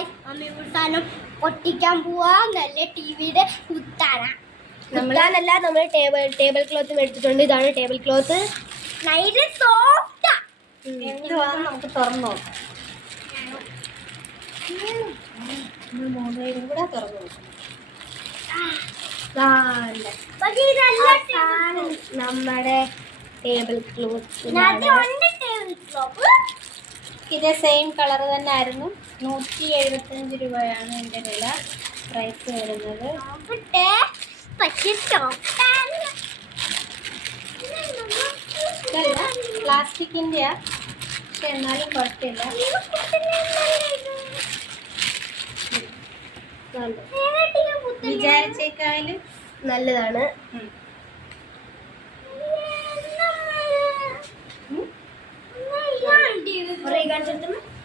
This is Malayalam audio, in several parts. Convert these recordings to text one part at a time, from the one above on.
ഗായ്സ് മമ്മി സാധനം ഒട്ടിക്കാൻ പോവാ. നല്ല ടിവിയുടെ കുത്താനാ. കുത്താനല്ല, നമ്മൾ ടേബിൾ ക്ലോത്ത് മേടിച്ചിട്ടുണ്ട്. ഇതാണ് ടേബിൾ ക്ലോത്ത്. നൈറ്റ് സോഫ്റ്റാ. എന്തുവാന്ന് നമുക്ക് തുറന്നു നോക്കാം. മൂന്നുപേരും കൂടെ തുറന്നു നോക്കാം. നമ്മുടെ ടേബിൾ ക്ലോത്ത്. ഇത് സെയിം കളർ തന്നെ ആയിരുന്നു. 175 രൂപയാണ് എൻ്റെ വില, പ്രൈസ് വരുന്നത്. ഇതല്ല, പ്ലാസ്റ്റിക്കിൻ്റെയാ, പക്ഷെ എന്നാലും കുഴപ്പമില്ല. വിചാരിച്ചേക്കാളും നല്ലതാണ്.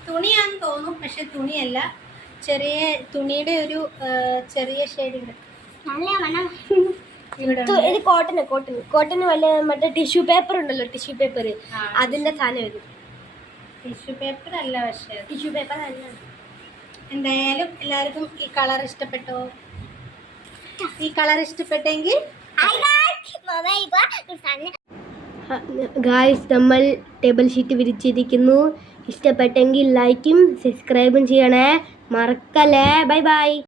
തുണിയാന്ന് തോന്നും, പക്ഷെ തുണിയല്ല. ചെറിയ തുണിയുടെ ഒരു ചെറിയ ഷെയ്ഡ് ഇവിടെ ഇത് കോട്ടന് വല്ല മറ്റേ ടിഷ്യൂ പേപ്പർ ഉണ്ടല്ലോ, ടിഷ്യൂ പേപ്പർ, അതിന്റെ സാധനം വരും. ടിഷ്യൂ പേപ്പർ അല്ല, പക്ഷേ ടിഷ്യൂ പേപ്പർ അല്ല. എന്തായാലും എല്ലാവർക്കും ഈ കളർ ഇഷ്ടപ്പെട്ടോ? ഈ കളർ ഇഷ്ടപ്പെട്ടെങ്കിൽ ഗായ്സ്, നമ്മൾ ടേബിൾ ഷീറ്റ് വിരിച്ചിരിക്കുന്നു. ഇഷ്ടപ്പെട്ടെങ്കിൽ ലൈക്കും സബ്സ്ക്രൈബും ചെയ്യണേ, മറക്കല്ലേ. Bye bye.